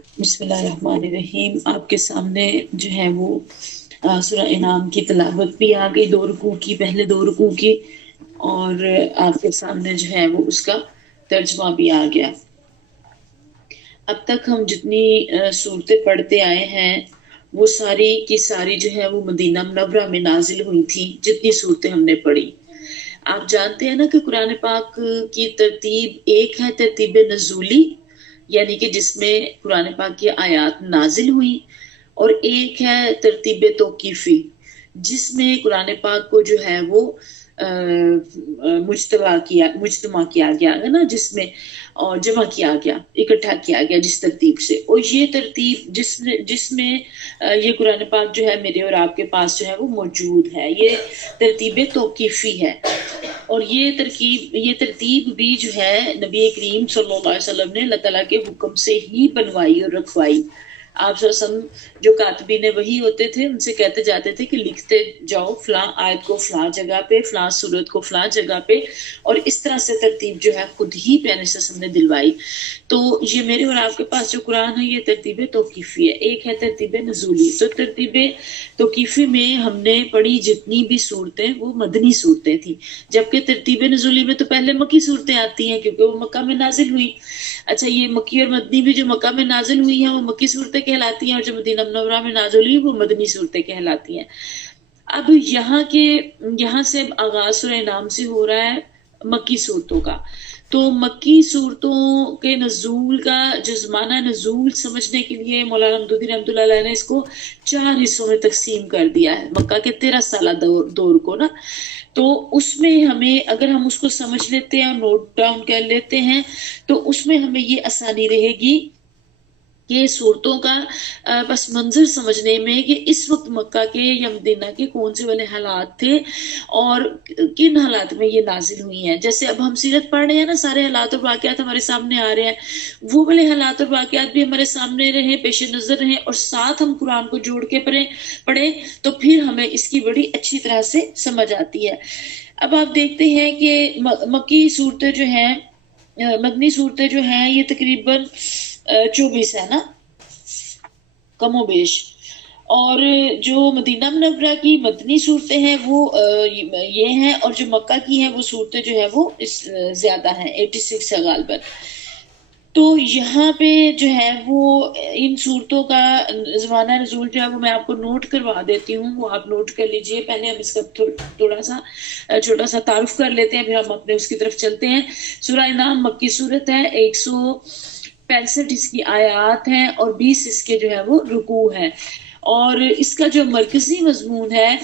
بسم اللہ الرحمن الرحیم۔ آپ کے سامنے جو ہے وہ سورہ انعام کی تلاوت بھی آ گئی، 2 رکوع کی، پہلے 2 رکوع کی، اور آپ کے سامنے جو ہے وہ اس کا ترجمہ بھی آ گیا۔ اب تک ہم جتنی صورتیں پڑھتے آئے ہیں وہ ساری کی ساری جو ہے وہ مدینہ منورہ میں نازل ہوئی تھی، جتنی صورتیں ہم نے پڑھی۔ آپ جانتے ہیں نا کہ قرآن پاک کی ترتیب ایک ہے ترتیب نزولی، یعنی کہ جس میں قرآن پاک کی آیات نازل ہوئی، اور ایک ہے ترتیب توقیفی، جس میں قرآن پاک کو جو ہے وہ مجتمع کیا گیا ہے نا، جس میں اور جمع کیا گیا، اکٹھا کیا گیا جس ترتیب سے۔ اور یہ ترتیب جس میں یہ قرآن پاک جو ہے میرے اور آپ کے پاس جو ہے وہ موجود ہے، یہ ترتیب توقیفی ہے۔ اور یہ ترتیب بھی جو ہے نبی کریم صلی اللہ علیہ وسلم نے اللہ تعالیٰ کے حکم سے ہی بنوائی اور رکھوائی۔ آپ صلی اللہ علیہ وسلم جو کاتبین وحی ہوتے تھے ان سے کہتے جاتے تھے کہ لکھتے جاؤ فلاں آیت کو فلاں جگہ پہ، فلاں سورت کو فلاں جگہ پہ، اور اس طرح سے ترتیب جو ہے خود ہی پیارے صلی اللہ علیہ وسلم نے دلوائی۔ تو یہ میرے اور آپ کے پاس جو قرآن ہے یہ ترتیب توقیفی ہے، ایک ہے ترتیب نزولی۔ تو ترتیب توقیفی میں ہم نے پڑھی جتنی بھی صورتیں وہ مدنی صورتیں تھیں، جبکہ ترتیب نزولی میں تو پہلے مکی صورتیں آتی ہیں کیونکہ وہ مکہ میں نازل ہوئی۔ اچھا، یہ مکی اور مدنی بھی جو مکہ میں نازل ہوئی ہیں وہ مکی صورتیں کہلاتی ہیں، اور جو مدینہ منورہ میں نازل ہوئی وہ مدنی صورتیں کہلاتی ہیں۔ اب یہاں سے آغاز سورہ انعام سے ہو رہا ہے مکی صورتوں کا۔ تو مکی صورتوں کے نزول کا جو زمانہ نزول سمجھنے کے لیے مولانا حمدالدین رحمۃ اللہ علیہ نے اس کو 4 حصوں میں تقسیم کر دیا ہے، مکہ کے 13 سالہ دور کو نا۔ تو اس میں ہمیں اگر ہم اس کو سمجھ لیتے ہیں، نوٹ ڈاؤن کر لیتے ہیں، تو اس میں ہمیں یہ آسانی رہے گی کہ صورتوں کا پس منظر سمجھنے میں کہ اس وقت مکہ کے یا مدینہ کے کون سے والے حالات تھے اور کن حالات میں یہ نازل ہوئی ہیں۔ جیسے اب ہم سیرت پڑھ رہے ہیں نا، سارے حالات اور واقعات ہمارے سامنے آ رہے ہیں، وہ والے حالات اور واقعات بھی ہمارے سامنے رہیں، پیش نظر رہیں، اور ساتھ ہم قرآن کو جوڑ کے پڑھیں تو پھر ہمیں اس کی بڑی اچھی طرح سے سمجھ آتی ہے۔ اب آپ دیکھتے ہیں کہ مکی صورتیں جو ہیں، مدنی صورتیں جو ہیں یہ تقریباً 24 ہے نا، کم و بیش۔ اور جو مدینہ منورہ کی مدنی صورتیں ہیں وہ یہ ہیں، اور جو مکہ کی ہیں وہ صورتیں جو ہے وہ زیادہ ہیں، 86 ہے غالباً۔ تو یہاں پہ جو ہے وہ ان صورتوں کا زمانہ نزول جو ہے وہ میں آپ کو نوٹ کروا دیتی ہوں، وہ آپ نوٹ کر لیجئے۔ پہلے ہم اس کا تھوڑا سا چھوٹا سا تعارف کر لیتے ہیں، پھر ہم اپنے اس کی طرف چلتے ہیں۔ سورہ انعام مکی صورت ہے، 165 اس کی آیات ہیں، اور 20 اس کے جو ہے وہ رکوع ہیں۔ اور اس کا جو مرکزی مضمون ہے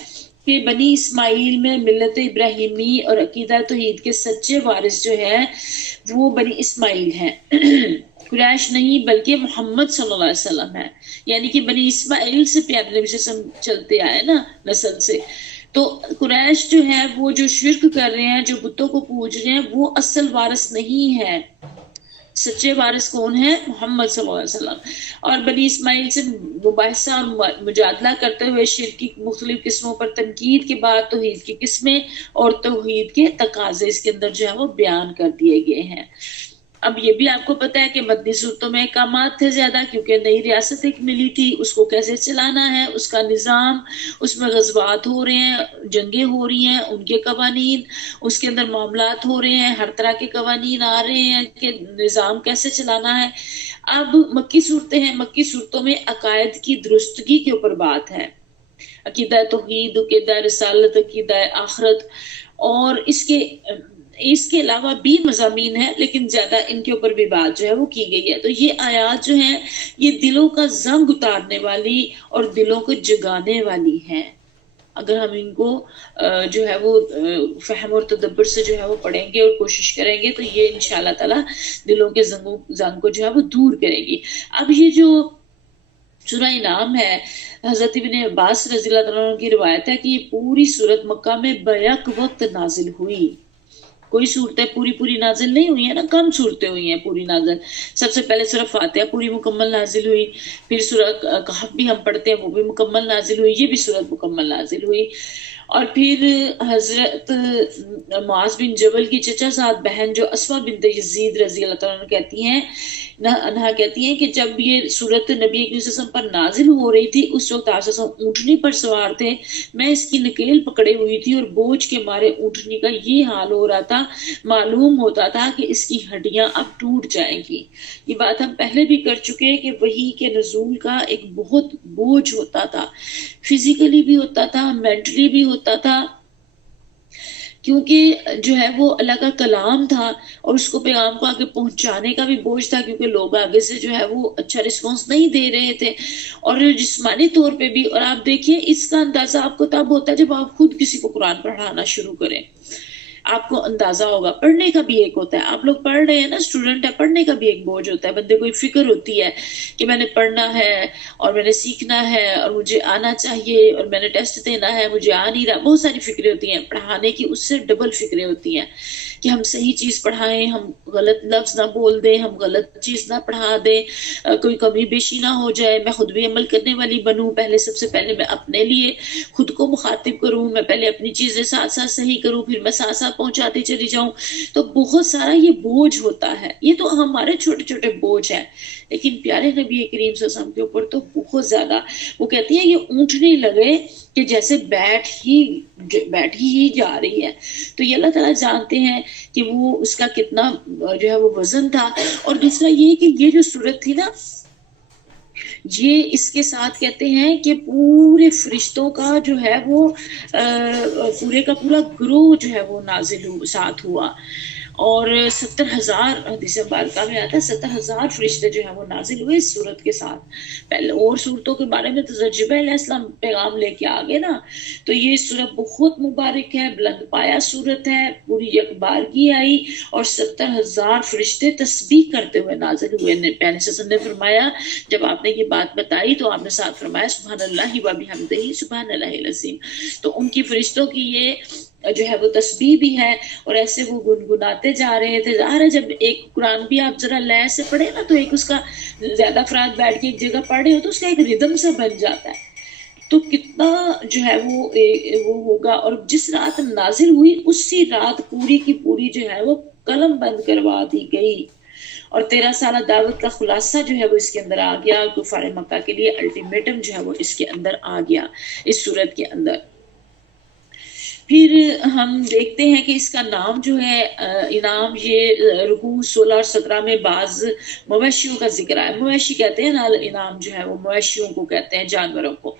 کہ بنی اسماعیل میں ملت ابراہیمی اور عقیدہ توحید کے سچے وارث جو ہیں وہ بنی اسماعیل ہیں، قریش نہیں بلکہ محمد صلی اللہ علیہ وسلم ہے، یعنی کہ بنی اسماعیل سے پیارے نبی صلی اللہ علیہ وسلم چلتے آئے نا نسل سے۔ تو قریش جو ہے وہ جو شرک کر رہے ہیں، جو بتوں کو پوج رہے ہیں، وہ اصل وارث نہیں ہے۔ سچے وارث کون ہیں؟ محمد صلی اللہ علیہ وسلم۔ اور بنی اسماعیل سے مباحثہ اور مجادلہ کرتے ہوئے شرک کی مختلف قسموں پر تنقید کے بعد توحید کی قسمیں اور توحید کے تقاضے اس کے اندر جو ہے وہ بیان کر دیے گئے ہیں۔ اب یہ بھی آپ کو پتا ہے کہ مدنی صورتوں میں احکامات تھے زیادہ، کیونکہ نئی ریاست ایک ملی تھی، اس کو کیسے چلانا ہے، اس کا نظام، اس میں غزوات ہو رہے ہیں، جنگیں ہو رہی ہیں، ان کے قوانین، اس کے اندر معاملات ہو رہے ہیں، ہر طرح کے قوانین آ رہے ہیں کہ نظام کیسے چلانا ہے۔ اب مکی صورتیں ہیں، مکی صورتوں میں عقائد کی درستگی کے اوپر بات ہے، عقیدہ توحید، عقیدہ رسالت، عقیدہ آخرت، اور اس کے علاوہ بھی مضامین ہیں، لیکن زیادہ ان کے اوپر بھی بات جو ہے وہ کی گئی ہے۔ تو یہ آیات جو ہیں یہ دلوں کا زنگ اتارنے والی اور دلوں کو جگانے والی ہیں۔ اگر ہم ان کو جو ہے وہ فہم اور تدبر سے جو ہے وہ پڑھیں گے اور کوشش کریں گے تو یہ انشاءاللہ تعالی دلوں کے زنگ کو جو ہے وہ دور کرے گی۔ اب یہ جو سورہ انعام ہے، حضرت ابن عباس رضی اللہ عنہ کی روایت ہے کہ یہ پوری سورت مکہ میں بیک وقت نازل ہوئی۔ کوئی صورتیں پوری نازل نہیں ہوئی ہیں نا، کم صورتیں ہوئی ہیں پوری نازل۔ سب سے پہلے سورہ فاتحہ پوری مکمل نازل ہوئی، پھر سورہ کہف بھی ہم پڑھتے ہیں وہ بھی مکمل نازل ہوئی، یہ بھی سورت مکمل نازل ہوئی۔ اور پھر حضرت معاذ بن جبل کی چچا زاد بہن جو اسما بنت یزید رضی اللہ تعالیٰ عنہ کہتی ہیں انہا کہتی ہیں کہ جب یہ صورت نبی کریم صلی اللہ علیہ وسلم پر نازل ہو رہی تھی اس وقت آپ صلی اللہ علیہ وسلم اونٹنی پر سوار تھے، میں اس کی نکیل پکڑے ہوئی تھی اور بوجھ کے مارے اونٹنی کا یہ حال ہو رہا تھا، معلوم ہوتا تھا کہ اس کی ہڈیاں اب ٹوٹ جائیں گی۔ یہ بات ہم پہلے بھی کر چکے ہیں کہ وحی کے نزول کا ایک بہت بوجھ ہوتا تھا، فزیکلی بھی ہوتا تھا، مینٹلی بھی ہوتا تھا، کیونکہ جو ہے وہ اللہ کا کلام تھا اور اس کو پیغام کو آگے پہنچانے کا بھی بوجھ تھا، کیونکہ لوگ آگے سے جو ہے وہ اچھا رسپانس نہیں دے رہے تھے، اور جسمانی طور پہ بھی۔ اور آپ دیکھیں اس کا اندازہ آپ کو تب ہوتا ہے جب آپ خود کسی کو قرآن پڑھانا شروع کریں، آپ کو اندازہ ہوگا۔ پڑھنے کا بھی ایک ہوتا ہے، آپ لوگ پڑھ رہے ہیں نا، اسٹوڈنٹ ہے، پڑھنے کا بھی ایک بوجھ ہوتا ہے، بندے کو ایک فکر ہوتی ہے کہ میں نے پڑھنا ہے اور میں نے سیکھنا ہے اور مجھے آنا چاہیے اور میں نے ٹیسٹ دینا ہے، مجھے آ نہیں رہا، بہت ساری فکریں ہوتی ہیں۔ پڑھانے کی اس سے ڈبل فکریں ہوتی ہیں کہ ہم صحیح چیز پڑھائیں، ہم غلط لفظ نہ بول دیں، ہم غلط چیز نہ پڑھا دیں، کوئی کمی بیشی نہ ہو جائے، میں خود بھی عمل کرنے والی بنوں، پہلے سب سے پہلے میں اپنے لیے خود کو مخاطب کروں، میں پہلے اپنی چیزیں ساتھ ساتھ صحیح کروں، پھر میں ساتھ ساتھ پہنچاتی چلی جاؤں۔ تو بہت سارا یہ بوجھ ہوتا ہے، یہ تو ہمارے چھوٹے چھوٹے بوجھ ہیں، لیکن پیارے نبی کریم صلی اللہ علیہ وسلم کے اوپر تو بہت زیادہ۔ وہ کہتی ہیں یہ اونٹنے لگے کہ جیسے بیٹھ ہی جا رہی ہے۔ تو یہ اللہ تعالیٰ جانتے ہیں کہ وہ اس کا کتنا جو ہے وہ وزن تھا۔ اور دوسرا یہ کہ یہ جو صورت تھی نا، یہ اس کے ساتھ کہتے ہیں کہ پورے فرشتوں کا جو ہے وہ پورے کا پورا گروہ جو ہے وہ نازل ساتھ ہوا، اور 70,000 حدیث مبارکہ میں آتا ہے 70,000 فرشتے جو ہیں وہ نازل ہوئے اس صورت کے ساتھ۔ پہلے اور صورتوں کے بارے میں تو جبرائیل علیہ السلام پیغام لے کے آگے نا، تو یہ صورت بہت مبارک ہے، بلند پایا صورت ہے، پوری یکبارگی آئی اور 70,000 فرشتے تسبیح کرتے ہوئے نازل ہوئے۔ پیغمبر صلی اللہ علیہ وسلم نے فرمایا، جب آپ نے یہ بات بتائی تو آپ نے ساتھ فرمایا سبحان اللہ و بحمدہ سبحان اللہ العظیم۔ تو ان کی فرشتوں کی یہ جو ہے وہ تسبیح بھی ہے، اور ایسے وہ گنگناتے جا رہے تھے۔ ظاہر ہے جب ایک قرآن بھی آپ ذرا لے سے پڑھے نا، تو ایک اس کا زیادہ افراد بیٹھ کے ایک جگہ پڑھ رہے ہو تو اس کا ایک ردم سا بن جاتا ہے، تو کتنا جو ہے وہ ہوگا۔ اور جس رات نازل ہوئی اسی رات پوری کی پوری جو ہے وہ قلم بند کروا دی گئی، اور 13 سالہ دعوت کا خلاصہ جو ہے وہ اس کے اندر آ گیا، کفار مکہ کے لیے الٹیمیٹم جو ہے وہ اس کے اندر آ گیا اس صورت کے اندر۔ پھر ہم دیکھتے ہیں کہ اس کا نام جو ہے انعام، یہ رکوع 16 اور 17 میں بعض مویشیوں کا ذکر ہے۔ مویشی کہتے ہیں نا، انعام جو ہے وہ مویشیوں کو کہتے ہیں، جانوروں کو۔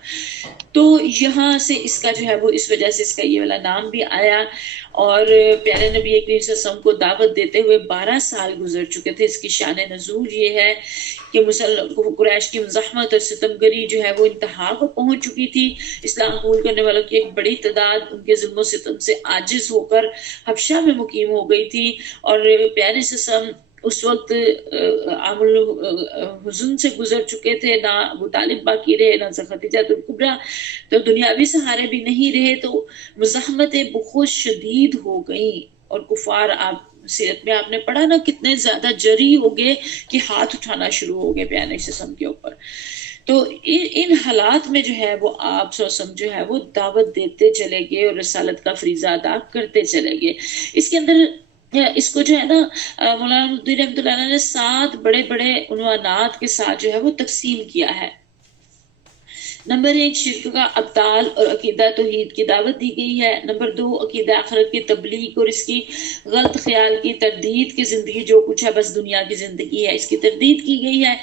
تو یہاں سے اس کا جو ہے وہ اس وجہ سے اس کا یہ والا نام بھی آیا۔ اور پیارے نبی کریم صلی اللہ علیہ وسلم کو دعوت دیتے ہوئے 12 سال گزر چکے تھے۔ اس کی شان نزول یہ ہے کہ قریش کی مزاحمت اور ستم گری جو ہے وہ انتہا کو پہنچ چکی تھی۔ اسلام قبول کرنے والوں کی ایک بڑی تعداد ان کے ظلم و ستم سے عاجز ہو کر حبشہ میں مقیم ہو گئی تھی، اور پیارے سسم اس وقت عام الحزن سے گزر چکے تھے، نہ ابو طالب باقی رہے، نہ خدیجہ الکبریٰ، تو دنیاوی سہارے بھی نہیں رہے، تو مزاحمتیں بہت شدید ہو گئیں، اور کفار آپ سیرت میں آپ نے پڑھا نا کتنے زیادہ جری ہو گئے کہ ہاتھ اٹھانا شروع ہو گئے پیارے سسم کے اوپر۔ تو ان حالات میں جو ہے وہ آپ سوسم جو ہے وہ دعوت دیتے چلے گئے اور رسالت کا فریضہ ادا کرتے چلے گئے۔ اس کے اندر اس کو جو ہے نا مولانا ندوی رحمۃ اللہ علیہ نے 7 بڑے بڑے عنوانات کے ساتھ جو ہے وہ تقسیم کیا ہے۔ نمبر 1 شرک کا ابطال اور عقیدہ توحید کی دعوت دی گئی ہے۔ نمبر 2 عقیدہ آخرت کی تبلیغ اور اس کی غلط خیال کی تردید کی زندگی جو کچھ ہے بس دنیا کی زندگی ہے، اس کی تردید کی گئی ہے۔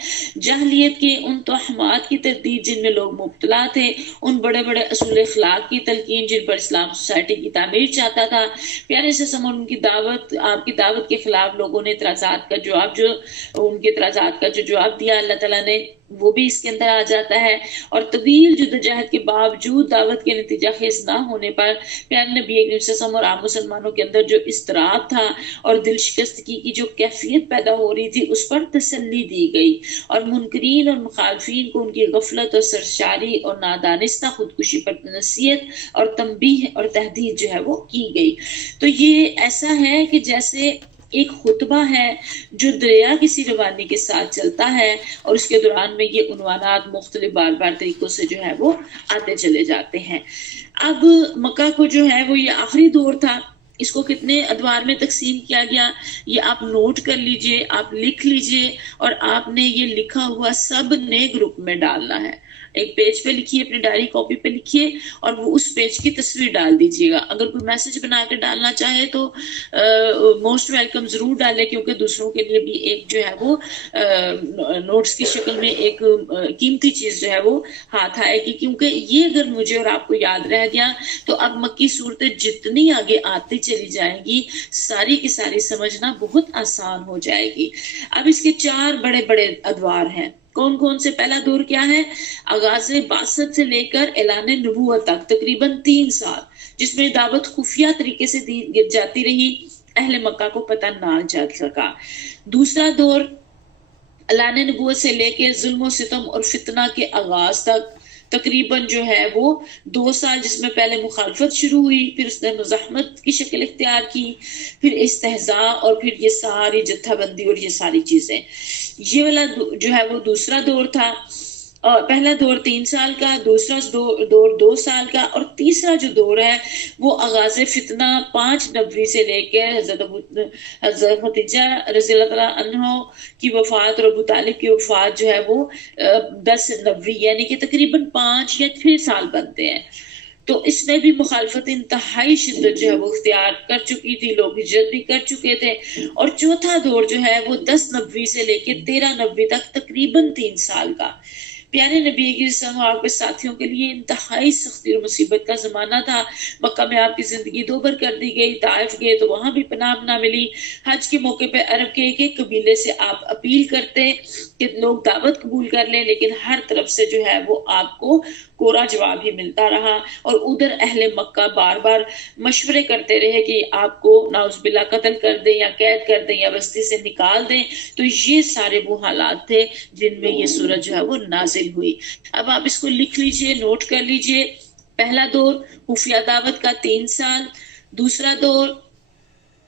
جاہلیت کے ان توہمات کی تردید جن میں لوگ مبتلا تھے، ان بڑے بڑے اصول اخلاق کی تلقین جن پر اسلام سوسائٹی کی تعمیر چاہتا تھا۔ پیارے سے سمر ان کی دعوت، آپ کی دعوت کے خلاف لوگوں نے اعتراضات کا جواب جو جواب دیا اللہ تعالیٰ نے، وہ بھی اس کے اندر آ جاتا ہے۔ اور طویل جدوجہد کے باوجود دعوت کے نتیجہ خیز نہ ہونے پر پیارے نبی کریم صلی اللہ علیہ وسلم اور عام مسلمانوں کے اندر جو اضطراب تھا اور دل شکستگی کی جو کیفیت پیدا ہو رہی تھی، اس پر تسلی دی گئی، اور منکرین اور مخالفین کو ان کی غفلت اور سرشاری اور نادانستہ خودکشی پر نصیحت اور تنبیہ اور تحدید جو ہے وہ کی گئی۔ تو یہ ایسا ہے کہ جیسے ایک خطبہ ہے جو دریا کسی روانی کے ساتھ چلتا ہے، اور اس کے دوران میں یہ عنوانات مختلف بار بار طریقوں سے جو ہے وہ آتے چلے جاتے ہیں۔ اب مکہ کو جو ہے وہ یہ آخری دور تھا، اس کو کتنے ادوار میں تقسیم کیا گیا یہ آپ نوٹ کر لیجئے، آپ لکھ لیجئے، اور آپ نے یہ لکھا ہوا سب نے گروپ میں ڈالنا ہے۔ ایک پیج پہ لکھیے، اپنی ڈائری کاپی پہ لکھیے، اور وہ اس پیج کی تصویر ڈال دیجیے گا۔ اگر کوئی میسج بنا کے ڈالنا چاہے تو موسٹ ویلکم ضرور ڈالے، کیونکہ دوسروں کے لیے بھی ایک جو ہے وہ نوٹس کی شکل میں ایک قیمتی چیز جو ہے وہ ہاتھ آئے گی، کیونکہ یہ اگر مجھے اور آپ کو یاد رہ گیا تو اب مکی صورتیں جتنی آگے آتی چلی جائیں گی ساری کی ساری سمجھنا بہت آسان ہو جائے گی۔ اب اس کے 4 بڑے بڑے ادوار ہیں۔ کون کون سے؟ پہلا دور کیا ہے؟ آغاز بعثت سے لے کر اعلان نبوت تک تقریباً 3 سال، جس میں دعوت خفیہ طریقے سے دی جاتی رہی، اہل مکہ کو پتہ نہ چل سکا۔ دوسرا دور اعلان نبوت سے لے کے ظلم و ستم اور فتنہ کے آغاز تک تقریباً جو ہے وہ 2 سال، جس میں پہلے مخالفت شروع ہوئی، پھر اس نے مزاحمت کی شکل اختیار کی، پھر استہزاء، اور پھر یہ ساری جتھا بندی اور یہ ساری چیزیں۔ یہ والا جو ہے وہ دوسرا دور تھا۔ اور پہلا دور 3 سال کا، دوسرا دور 2 سال کا، اور تیسرا جو دور ہے وہ آغاز فتنہ 5 نبوی سے لے کے حضرت خدیجہ رضی اللہ تعالیٰ عنہ کی وفات اور ابو طالب کی وفات جو ہے وہ 10 نبوی، یعنی کہ تقریباً 5 یا 6 سال بنتے ہیں۔ تو اس میں بھی مخالفت انتہائی شدت جو ہے وہ اختیار کر چکی تھی، لوگ ہجرت بھی کر چکے تھے۔ اور چوتھا دور جو ہے وہ 10 نبوی سے لے کے 13 نبوی تک تقریباً 3 سال کا۔ پیارے نبی کی صلی اللہ علیہ وسلم آپ کے ساتھیوں کے لیے انتہائی سختی اور مصیبت کا زمانہ تھا۔ مکہ میں آپ کی زندگی دوبر کر دی گئی، طائف گئے تو وہاں بھی پناہ نہ ملی۔ حج کے موقع پہ عرب کے ایک ایک قبیلے سے آپ اپیل کرتے کہ لوگ دعوت قبول کر لیں، لیکن ہر طرف سے جو ہے وہ آپ کو کورا جواب ہی ملتا رہا، اور ادھر اہل مکہ بار بار مشورے کرتے رہے کہ آپ کو نعوذ باللہ قتل کر دیں یا قید کر دیں یا بستی سے نکال دیں۔ تو یہ سارے وہ حالات تھے جن میں یہ سورج جو ہے وہ نازل ہوئی۔ اب آپ اس کو لکھ لیجئے، نوٹ کر لیجئے۔ پہلا دور خفیہ دعوت کا 3 سال، دوسرا دور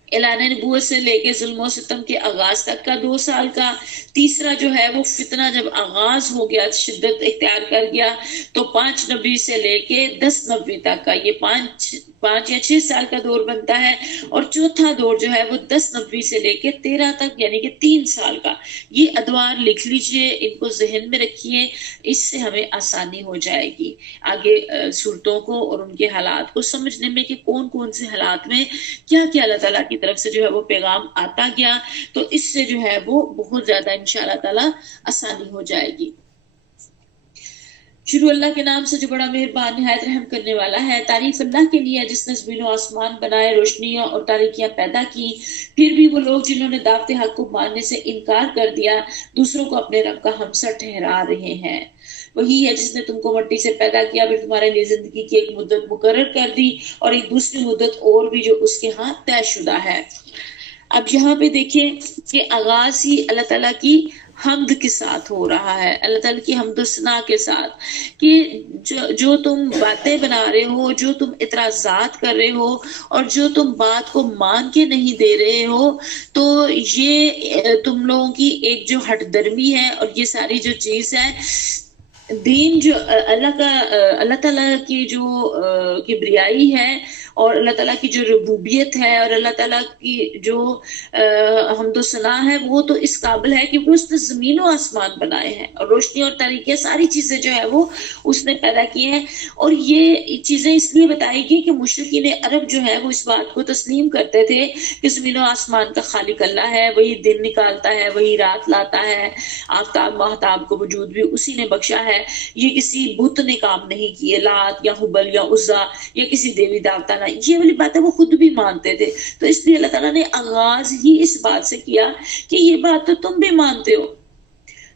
اعلان نبوت سے لے کے ظلم و ستم کے آغاز تک کا 2 سال کا، تیسرا جو ہے وہ فتنہ جب آغاز ہو گیا، شدت اختیار کر گیا، تو 5 نبی سے لے کے 10 نبی تک کا یہ 5 یا 6 سال کا دور بنتا ہے۔ اور چوتھا دور جو ہے وہ 10 نبی سے لے کے 13 تک، یعنی کہ 3 سال کا۔ یہ ادوار لکھ لیجئے، ان کو ذہن میں رکھیے، اس سے ہمیں آسانی ہو جائے گی آگے صورتوں کو اور ان کے حالات کو سمجھنے میں، کہ کون کون سے حالات میں کیا کیا اللہ تعالیٰ کی طرف سے جو ہے وہ پیغام آتا گیا۔ تو اس سے جو ہے وہ بہت زیادہ انشاءاللہ تعالیٰ آسانی ہو جائے گی۔ شروع اللہ کے نام سے جو بڑا مہربان نہایت رحم کرنے والا ہے۔ تعریف اللہ کے لیے جس نے زمین و آسمان بنائے، روشنیاں اور تاریکیاں پیدا کی، پھر بھی وہ لوگ جنہوں نے دعوت حق کو ماننے سے انکار کر دیا دوسروں کو اپنے رب کا ہمسر ٹھہرا رہے ہیں۔ وہی ہے جس نے تم کو مٹی سے پیدا کیا، پھر تمہارے لیے زندگی کی ایک مدت مقرر کر دی اور ایک دوسری مدت اور بھی جو اس کے ہاں طے شدہ ہے۔ اب یہاں پہ دیکھیں کہ آغاز ہی اللہ تعالیٰ کی حمد کے ساتھ ہو رہا ہے، اللہ تعالیٰ کی حمد و ثنا کے ساتھ، کہ جو تم باتیں بنا رہے ہو، جو تم اعتراضات کر رہے ہو، اور جو تم بات کو مان کے نہیں دے رہے ہو، تو یہ تم لوگوں کی ایک جو ہٹ درمی ہے، اور یہ ساری جو چیز ہے دین، جو اللہ تعالیٰ کی جو کبریائی ہے، اور اللہ تعالیٰ کی جو ربوبیت ہے، اور اللہ تعالیٰ کی جو حمد و ثنا ہے، وہ تو اس قابل ہے کیونکہ اس نے زمین و آسمان بنائے ہیں، اور روشنی اور تاریکیاں ساری چیزیں جو ہے وہ اس نے پیدا کی ہیں۔ اور یہ چیزیں اس لیے بتائی گئی کہ مشرکین عرب جو ہے وہ اس بات کو تسلیم کرتے تھے کہ زمین و آسمان کا خالق اللہ ہے، وہی دن نکالتا ہے، وہی رات لاتا ہے، آفتاب ماہتاب کو وجود بھی اسی نے بخشا ہے، یہ کسی بت نے کام نہیں کیے، لات یا حبل یا عزا یا کسی دیوی دیوتا نے، یہ والی باتیں وہ خود بھی مانتے تھے۔ تو اس لیے اللہ تعالیٰ نے آغاز ہی اس بات سے کیا کہ یہ بات تو تم بھی مانتے ہو،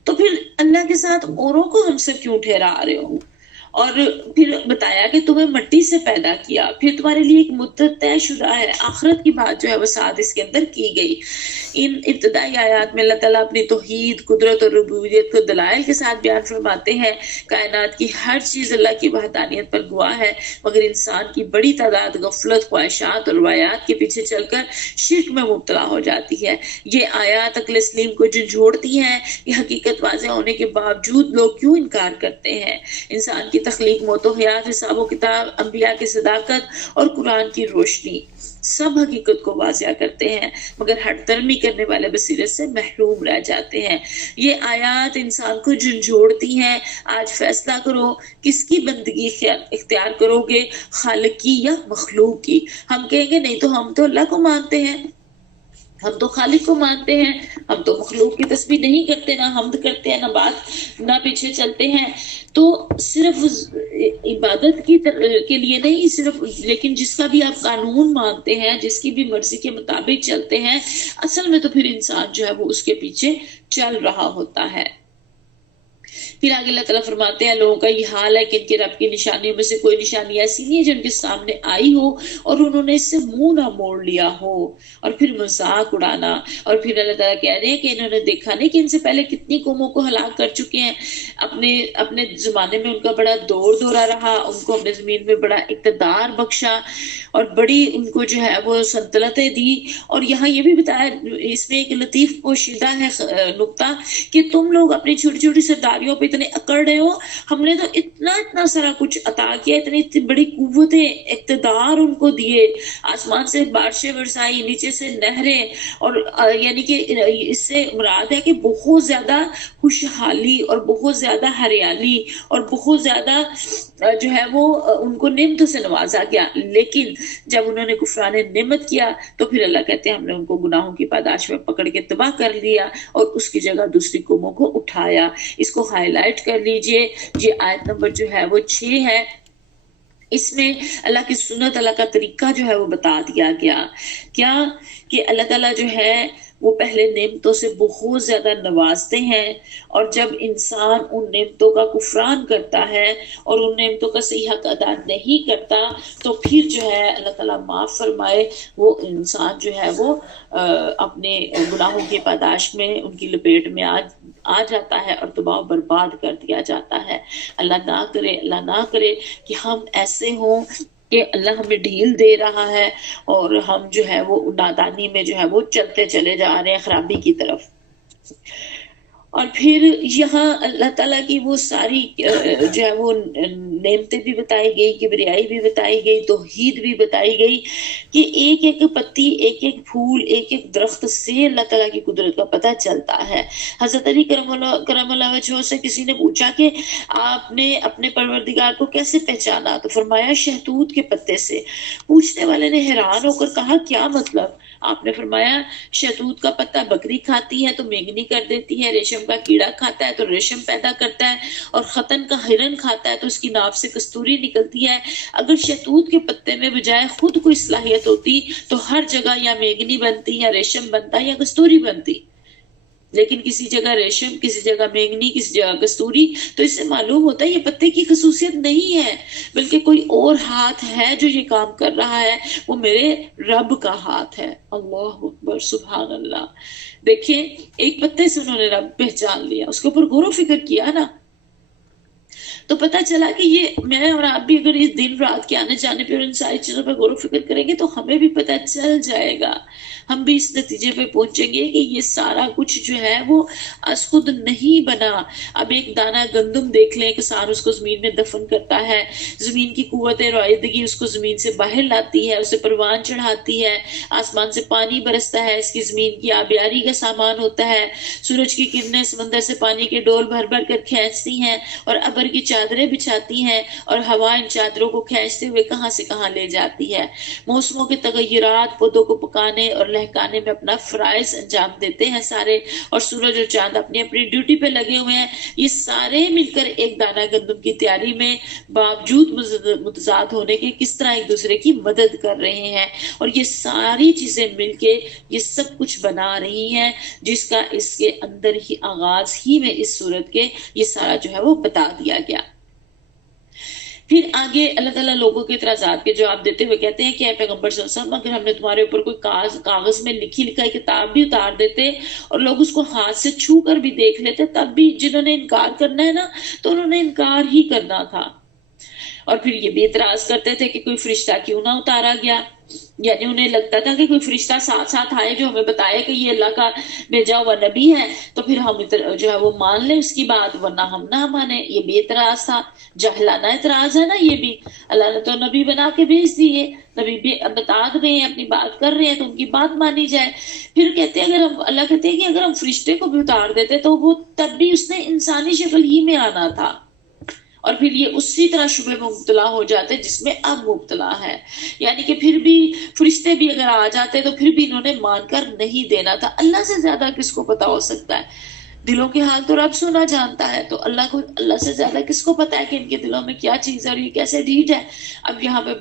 تو پھر اللہ کے ساتھ اوروں کو ہم سے کیوں ٹھہرا رہے ہو؟ اور پھر بتایا کہ تمہیں مٹی سے پیدا کیا، پھر تمہارے لیے ایک مدت طے شدہ ہے، آخرت کی بات جو ہے وہ ساتھ اس کے اندر کی گئی۔ ان ابتدائی آیات میں اللہ تعالیٰ اپنی توحید، قدرت اور ربوبیت کو دلائل کے ساتھ بیان فرماتے ہیں۔ کائنات کی ہر چیز اللہ کی وحدانیت پر گواہ ہے، مگر انسان کی بڑی تعداد غفلت، خواہشات اور روایات کے پیچھے چل کر شرک میں مبتلا ہو جاتی ہے۔ یہ آیات عقل سلیم کو جھنجھوڑتی ہیں کہ حقیقت واضح ہونے کے باوجود لوگ کیوں انکار کرتے ہیں۔ انسان کی کی تخلیق، موت و حیات، حساب و کتاب، انبیاء کی صداقت اور قرآن کی روشنی سب حقیقت کو واضح کرتے ہیں، مگر ہٹ درمی کرنے والے بصیرت سے محروم رہ جاتے ہیں۔ یہ آیات انسان کو جھنجھوڑتی ہیں۔ آج فیصلہ کرو کس کی بندگی اختیار کرو گے، خالق کی یا مخلوق کی؟ ہم کہیں گے نہیں تو ہم تو اللہ کو مانتے ہیں، ہم تو خالق کو مانتے ہیں، ہم تو مخلوق کی تسبیح نہیں کرتے، نہ حمد کرتے ہیں، نہ بات نہ پیچھے چلتے ہیں۔ تو صرف عبادت کے لیے نہیں، صرف لیکن جس کا بھی آپ قانون مانتے ہیں، جس کی بھی مرضی کے مطابق چلتے ہیں، اصل میں تو پھر انسان جو ہے وہ اس کے پیچھے چل رہا ہوتا ہے۔ پھر آگے اللہ تعالیٰ فرماتے ہیں لوگوں کا یہ حال ہے کہ ان کے رب کی نشانیوں میں سے کوئی نشانی ایسی نہیں ہے جو ان کے سامنے آئی ہو اور انہوں نے اس سے منہ نہ موڑ لیا ہو۔ اور پھر مذاق اڑانا، اور پھر اللہ تعالیٰ کہہ رہے ہیں کہ انہوں نے دیکھا نہیں کہ ان سے پہلے کتنی قوموں کو ہلاک کر چکے ہیں، اپنے زمانے میں ان کا بڑا دورہ رہا، ان کو اپنے زمین میں بڑا اقتدار بخشا اور بڑی ان کو جو ہے وہ سلطنتیں دی۔ اور یہاں یہ بھی بتایا، اس میں ایک لطیف پوشیدہ ہے نقطہ، کہ تم لوگ اپنی چھوٹی چھوٹی سرداریوں پہ اتنے اکڑ رہے ہو، ہم نے تو اتنا سارا کچھ عطا کیا، اتنی بڑی قوتیں، اقتدار ان کو دیے، آسمان سے بارشیں برسائی، نیچے سے نہریں، اور یعنی کہ اس سے مراد ہے کہ بہت زیادہ خوشحالی اور بہت زیادہ ہریالی اور بہت زیادہ جو ہے وہ ان کو نعمتوں سے نوازا گیا۔ لیکن جب انہوں نے کفران نعمت کیا تو پھر اللہ کہتے ہیں ہم نے ان کو گناہوں کی پاداش میں پکڑ کے تباہ کر لیا اور اس کی جگہ دوسری قوموں کو اٹھایا۔ اس کو ہائی لائٹ کر لیجئے، یہ آیت نمبر جو ہے وہ 6 ہے۔ اس میں اللہ کی سنت، اللہ کا طریقہ جو ہے وہ بتا دیا گیا، کیا کہ اللہ تعالیٰ جو ہے وہ پہلے نعمتوں سے بہت زیادہ نوازتے ہیں، اور جب انسان ان نعمتوں کا کفران کرتا ہے اور ان نعمتوں کا صحیح حق ادا نہیں کرتا تو پھر جو ہے اللہ تعالیٰ معاف فرمائے، وہ انسان جو ہے وہ اپنے گناہوں کی پاداش میں ان کی لپیٹ میں آ جاتا ہے اور تباہ و برباد کر دیا جاتا ہے۔ اللہ نہ کرے کہ ہم ایسے ہوں کہ اللہ ہمیں ڈھیل دے رہا ہے اور ہم جو ہے وہ نادانی میں جو ہے وہ چلتے چلے جا رہے ہیں خرابی کی طرف۔ اور پھر یہاں اللہ تعالیٰ کی وہ ساری جو ہے وہ نعمتیں بھی بتائی گئی، کبریائی بھی بتائی گئی، توحید بھی بتائی گئی، کہ ایک ایک پتی، ایک ایک پھول، ایک ایک درخت سے اللہ تعالیٰ کی قدرت کا پتہ چلتا ہے۔ حضرت علی کرم اللہ وجہہ سے کسی نے پوچھا کہ آپ نے اپنے پروردگار کو کیسے پہچانا؟ تو فرمایا شہتوت کے پتے سے۔ پوچھنے والے نے حیران ہو کر کہا کیا مطلب؟ آپ نے فرمایا شہتوت کا پتا بکری کھاتی ہے تو میگنی کر دیتی ہے، ریشم کا کیڑا کھاتا ہے تو ریشم پیدا کرتا ہے، اور ختن کا ہرن کھاتا ہے تو اس کی ناف سے کستوری نکلتی ہے۔ اگر شہتوت کے پتے میں بجائے خود کوئی صلاحیت ہوتی تو ہر جگہ یا میگنی بنتی یا ریشم بنتا یا کستوری بنتی، لیکن کسی جگہ ریشم، کسی جگہ میگنی، کسی جگہ کستوری۔ تو اس سے معلوم ہوتا ہے یہ پتے کی خصوصیت نہیں ہے، بلکہ کوئی اور ہاتھ ہے جو یہ کام کر رہا ہے، وہ میرے رب کا ہاتھ ہے۔ اللہ اکبر، سبحان اللہ۔ دیکھیں ایک پتے سے انہوں نے رب پہچان لیا، اس کے اوپر غور و فکر کیا نا، تو پتہ چلا کہ یہ میں اور آپ بھی اگر اس دن رات کے آنے جانے پہ اور ان ساری چیزوں پہ غور و فکر کریں گے تو ہمیں بھی پتہ چل جائے گا، ہم بھی اس نتیجے پہ پہنچیں گے کہ یہ سارا کچھ جو ہے وہ از خود نہیں بنا۔ اب ایک دانہ گندم دیکھ لیں، کسان اس کو زمین میں دفن کرتا ہے، زمین کی قوت رائیدگی اس کو زمین سے باہر لاتی ہے، اسے پروان چڑھاتی ہے، آسمان سے پانی برستا ہے، اس کی زمین کی آبیاری کا سامان ہوتا ہے، سورج کی کرنیں سمندر سے پانی کے ڈول بھر بھر کر کھینچتی ہیں اور ابر کی چادریں بچھاتی ہیں، اور ہوا ان چادروں کو کھینچتے ہوئے کہاں سے کہاں لے جاتی ہے۔ موسموں کے تغیرات پودوں کو پکانے اور لہکانے میں اپنا فرائض انجام دیتے ہیں سارے، اور سورج اور چاند اپنی اپنی ڈیوٹی پہ لگے ہوئے ہیں۔ یہ سارے مل کر ایک دانہ گندم کی تیاری میں باوجود متضاد ہونے کے کس طرح ایک دوسرے کی مدد کر رہے ہیں، اور یہ ساری چیزیں مل کے یہ سب کچھ بنا رہی ہیں، جس کا اس کے اندر ہی آغاز ہی میں اس صورت کے یہ سارا جو ہے وہ بتا دیا گیا۔ پھر آگے اللہ تعالیٰ لوگوں کے اعتراضات کے جواب دیتے ہوئے کہتے ہیں کہ اے پیغمبر صلی اللہ علیہ وسلم، اگر ہم نے تمہارے اوپر کوئی کاغذ میں لکھی لکھائی کتاب بھی اتار دیتے اور لوگ اس کو ہاتھ سے چھو کر بھی دیکھ لیتے، تب بھی جنہوں نے انکار کرنا ہے نا تو انہوں نے انکار ہی کرنا تھا۔ اور پھر یہ بھی اعتراض کرتے تھے کہ کوئی فرشتہ کیوں نہ اتارا گیا، یعنی انہیں لگتا تھا کہ کوئی فرشتہ ساتھ ساتھ آئے جو ہمیں بتائے کہ یہ اللہ کا بھیجا ہوا نبی ہے، تو پھر ہم جو ہے وہ مان لیں اس کی بات، ورنہ ہم نہ مانیں۔ یہ بھی اعتراض تھا، جاہلانہ اعتراض ہے نا یہ بھی۔ اللہ نے تو نبی بنا کے بھیج دیے، نبی بھی بتا رہے ہیں، اپنی بات کر رہے ہیں تو ان کی بات مانی جائے۔ پھر کہتے ہیں اللہ کہتے ہیں کہ اگر ہم فرشتے کو بھی اتار دیتے تو وہ تب بھی اس نے انسانی شکل ہی میں آنا تھا، اور پھر یہ اسی طرح شبہ میں مبتلا ہو جاتے جس میں اب مبتلا ہے۔ یعنی کہ پھر بھی فرشتے بھی اگر آ جاتے تو پھر بھی انہوں نے مان کر نہیں دینا تھا۔ اللہ سے زیادہ کس کو پتا ہو سکتا ہے؟ دلوں کے حال تو رب سنا جانتا ہے، تو اللہ سے زیادہ کس کو پتا ہے کہ ان کے دلوں میں کیا چیز ہے اور یہ کیسے ڈھیٹ ہے۔ اب یہاں پہ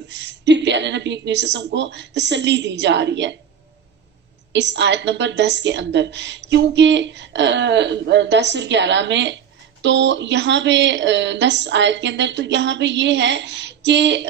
پھر پیارے نبی صلی اللہ علیہ وسلم کو تسلی دی جا رہی ہے اس آیت نمبر 10 کے اندر، کیونکہ 10 اور 11 میں تو یہاں پہ 10 آیت کے اندر تو یہاں پہ یہ ہے کہ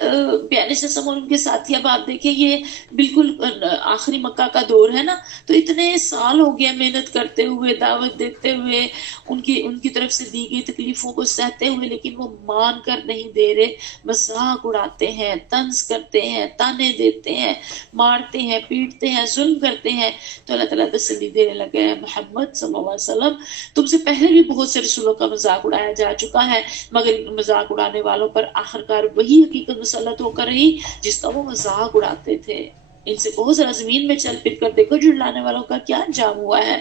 پیارے وسلم اور ان کے ساتھی، اب آپ دیکھیں یہ بالکل آخری مکہ کا دور ہے نا، تو اتنے سال ہو گیا محنت کرتے ہوئے، دعوت دیتے ہوئے، ان کی طرف سے دی گئی تکلیفوں کو سہتے ہوئے، لیکن وہ مان کر نہیں دے رہے، مذاق اڑاتے ہیں، طنز کرتے ہیں، تانے دیتے ہیں، مارتے ہیں، پیٹتے ہیں، ظلم کرتے ہیں۔ تو اللہ تعالیٰ تسلی دینے لگے، محمد صلی اللہ علیہ وسلم تم سے پہلے بھی بہت سے رسولوں کا مذاق اڑایا جا چکا ہے، مگر ان مذاق اڑانے والوں پر آخرکار وہی حقیقت مسلط ہو کر رہی جس کا وہ مذاق اڑاتے تھے۔ ان سے بہت ذرا زمین میں چل پھر کر دیکھو جھٹلانے والوں کا کیا انجام ہوا ہے۔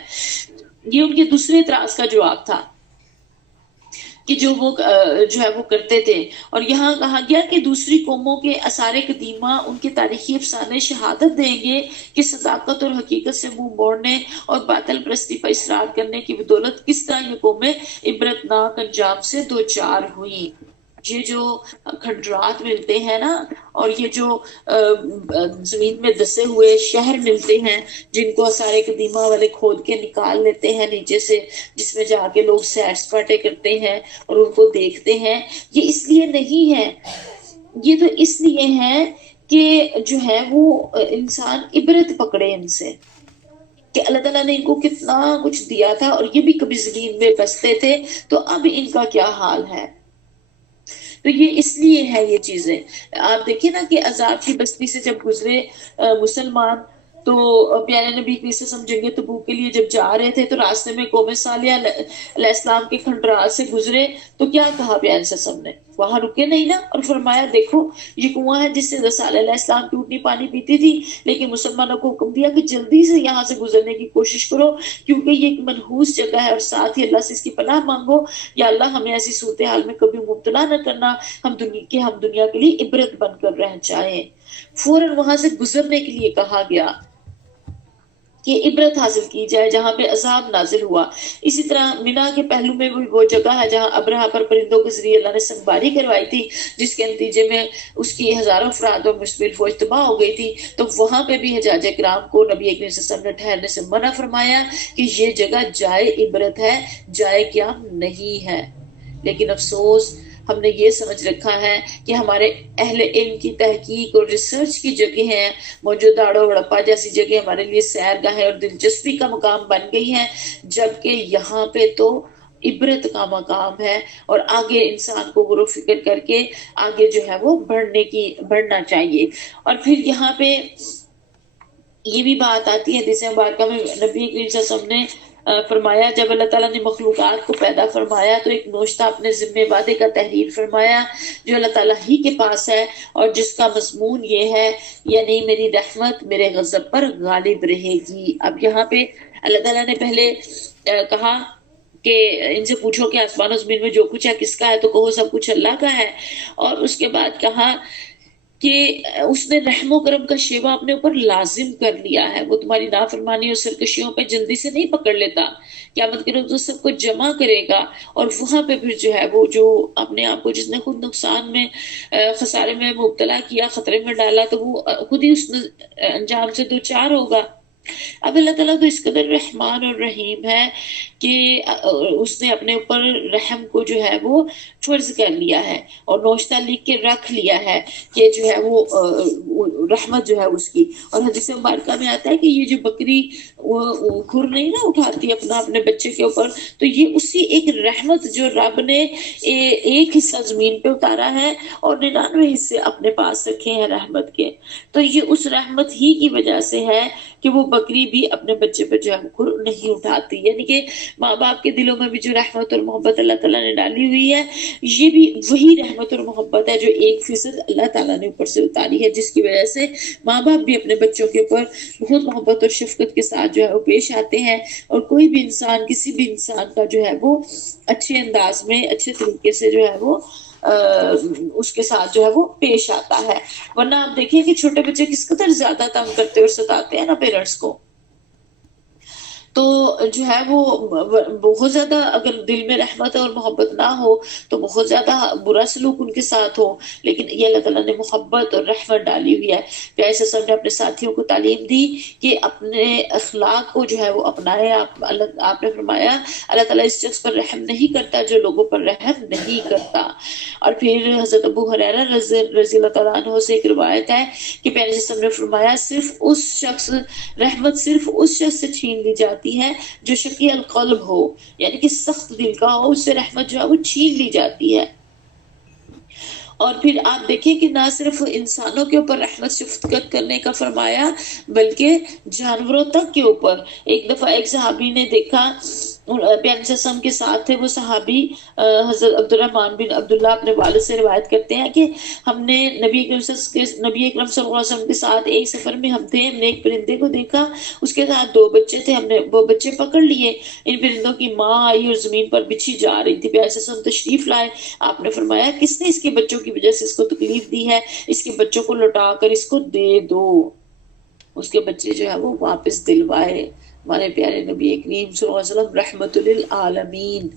یہ ان کے دوسرے اعتراض کا جواب تھا کہ جو وہ جو ہے وہ کرتے تھے۔ اور یہاں کہا گیا کہ دوسری قوموں کے آثار قدیمہ ان کے تاریخی افسانے شہادت دیں گے کہ صداقت اور حقیقت سے منہ موڑنے اور باطل پرستی پر اصرار کرنے کی بدولت کس طرح یہ قومیں عبرتناک انجام سے دوچار ہوئیں۔ یہ جو کھنڈرات ملتے ہیں نا، اور یہ جو زمین میں دسے ہوئے شہر ملتے ہیں جن کو آثار قدیمہ والے کھود کے نکال لیتے ہیں نیچے سے، جس میں جا کے لوگ سیر سپاٹے کرتے ہیں اور ان کو دیکھتے ہیں، یہ اس لیے نہیں ہے، یہ تو اس لیے ہے کہ جو ہے وہ انسان عبرت پکڑے ان سے، کہ اللہ تعالیٰ نے ان کو کتنا کچھ دیا تھا اور یہ بھی کبھی زمین میں بستے تھے، تو اب ان کا کیا حال ہے۔ تو یہ اس لیے ہے یہ چیزیں۔ آپ دیکھیں نا کہ عذاب کی بستی سے جب گزرے مسلمان، تو پیارے نبی وسلم جنگ تبوک کے لیے جب جا رہے تھے تو راستے میں قوم صالحہ علیہ السلام کے کھنڈرات سے گزرے، تو کیا کہا پیارے وسلم نے؟ وہاں رکے نہیں نا، اور فرمایا دیکھو یہ کنواں ہے جس سے صالح علیہ السلام ٹوٹنی پانی پیتی تھی، لیکن مسلمانوں کو حکم دیا کہ جلدی سے یہاں سے گزرنے کی کوشش کرو، کیونکہ یہ ایک منحوس جگہ ہے، اور ساتھ ہی اللہ سے اس کی پناہ مانگو، یا اللہ ہمیں ایسی صورتحال میں کبھی مبتلا نہ کرنا ہم دنیا کے لیے عبرت بن کر رہ جائیں۔ فوراً وہاں سے گزرنے کے لیے کہا گیا کہ عبرت حاصل کی جائے جہاں پہ عذاب نازل ہوا۔ اسی طرح مینا کے پہلو میں بھی وہ جگہ ہے جہاں ابرہہ پر پرندوں کے ذریعے اللہ نے سنگباری کروائی تھی، جس کے نتیجے میں اس کی ہزاروں افراد اور مشتمل فوج تباہ ہو گئی تھی۔ تو وہاں پہ بھی حجاج کرام کو نبی کریم صلی اللہ علیہ وسلم نے ٹھہرنے سے منع فرمایا کہ یہ جگہ جائے عبرت ہے، جائے قیام نہیں ہے۔ لیکن افسوس ہم نے یہ سمجھ رکھا ہے کہ ہمارے اہل علم کی تحقیق اور ریسرچ کی جگہ ہیں، موجودہ ہڑپا جیسی جگہ ہمارے لیے سیر گاہیں اور دلچسپی کا مقام بن گئی ہیں، جبکہ یہاں پہ تو عبرت کا مقام ہے، اور آگے انسان کو غور و فکر کر کے آگے جو ہے وہ بڑھنا چاہیے۔ اور پھر یہاں پہ یہ بھی بات آتی ہے حدیث مبارکہ میں نبی کریم صلی اللہ علیہ وسلم نے فرمایا، جب اللہ تعالیٰ نے مخلوقات کو پیدا فرمایا تو ایک نوشتہ اپنے ذمہ وعدے کا تحریر فرمایا جو اللہ تعالیٰ ہی کے پاس ہے، اور جس کا مضمون یہ ہے، یعنی میری رحمت میرے غضب پر غالب رہے گی۔ اب یہاں پہ اللہ تعالیٰ نے پہلے کہا کہ ان سے پوچھو کہ آسمان و زمین میں جو کچھ ہے کس کا ہے، تو کہو سب کچھ اللہ کا ہے، اور اس کے بعد کہا کہ اس نے رحم و کرم کا شیوا اپنے اوپر لازم کر لیا ہے، وہ تمہاری نافرمانی اور سرکشیوں پہ جلدی سے نہیں پکڑ لیتا، قیامت کے روز تو سب کو جمع کرے گا، اور وہاں پہ پھر جو ہے وہ جو اپنے آپ کو جس نے خود نقصان میں خسارے میں مبتلا کیا، خطرے میں ڈالا، تو وہ خود ہی اس انجام سے دوچار ہوگا۔ اب اللہ تعالیٰ تو اس قدر رحمان اور رحیم ہے کہ اس نے اپنے اوپر رحم کو جو ہے وہ فرض کر لیا ہے، اور نوشتہ لکھ کے رکھ لیا ہے کہ جو ہے وہ رحمت جو ہے اس کی. اور حدیث مبارکہ میں آتا ہے کہ یہ جو بکری وہ کھر نہیں نا اٹھاتی اپنے بچے کے اوپر، تو یہ اسی ایک رحمت جو رب نے ایک حصہ زمین پہ اتارا ہے اور 99 حصے اپنے پاس رکھے ہیں رحمت کے. تو یہ اس رحمت ہی کی وجہ سے ہے کہ وہ بکری بھی اپنے بچے پہ جو ہے کھر نہیں اٹھاتی. یعنی کہ ماں باپ کے دلوں میں بھی جو رحمت اور محبت اللہ تعالیٰ نے ڈالی ہوئی ہے، یہ بھی وہی رحمت اور محبت ہے جو 1% اللہ تعالیٰ نے اوپر سے اتاری ہے، جس کی وجہ سے ماں باپ بھی اپنے بچوں کے اوپر بہت محبت اور شفقت کے ساتھ جو ہے وہ پیش آتے ہیں. اور کوئی بھی انسان کسی بھی انسان کا جو ہے وہ اچھے انداز میں اچھے طریقے سے جو ہے وہ اس کے ساتھ جو ہے وہ پیش آتا ہے. ورنہ آپ دیکھیں کہ چھوٹے بچے کس قدر زیادہ تنگ کرتے اور ستاتے ہیں نا پیرنٹس کو، تو جو ہے وہ بہت زیادہ اگر دل میں رحمت اور محبت نہ ہو تو بہت زیادہ برا سلوک ان کے ساتھ ہو. لیکن یہ اللہ تعالیٰ نے محبت اور رحمت ڈالی ہوئی ہے. پیارے صاحب نے اپنے ساتھیوں کو تعلیم دی کہ اپنے اخلاق کو جو ہے وہ اپنائے. آپ نے فرمایا اللہ تعالیٰ اس شخص پر رحم نہیں کرتا جو لوگوں پر رحم نہیں کرتا. اور پھر حضرت ابو ہریرہ رضی اللہ تعالیٰ عنہ سے ایک روایت ہے کہ پیارے صاحب نے فرمایا رحمت صرف اس شخص سے چھین لی جاتی ہے جو شقی القلب ہو، یعنی کہ سخت دل کا ہو، اس سے رحمت جو ہے وہ چھین لی جاتی ہے. اور پھر آپ دیکھیں کہ نہ صرف انسانوں کے اوپر رحمت شفقت کرنے کا فرمایا بلکہ جانوروں تک کے اوپر. ایک دفعہ ایک صحابی نے دیکھا، پیارے وسلم کے ساتھ تھے وہ صحابی، حضرت عبد الرحمن بن عبداللہ اپنے والد سے روایت کرتے ہیں کہ ہم نے نبی اکرم صلی اللہ علیہ وسلم کے ساتھ ایک سفر میں ہم تھے، ہم نے ایک پرندے کو دیکھا، اس کے ساتھ 2 بچے تھے، ہم نے وہ بچے پکڑ لیے. ان پرندوں کی ماں آئی اور زمین پر بچھی جا رہی تھی. پیارے وسلم تشریف لائے. آپ نے فرمایا کس نے اس کے بچوں کی وجہ سے اس کو تکلیف دی ہے، اس کے بچوں کو لوٹا کر اس کو دے دو. اس کے بچے جو ہے وہ واپس دلوائے. ہمارے پیارے نبی کریم صلی اللہ علیہ وسلم رحمت للعالمین.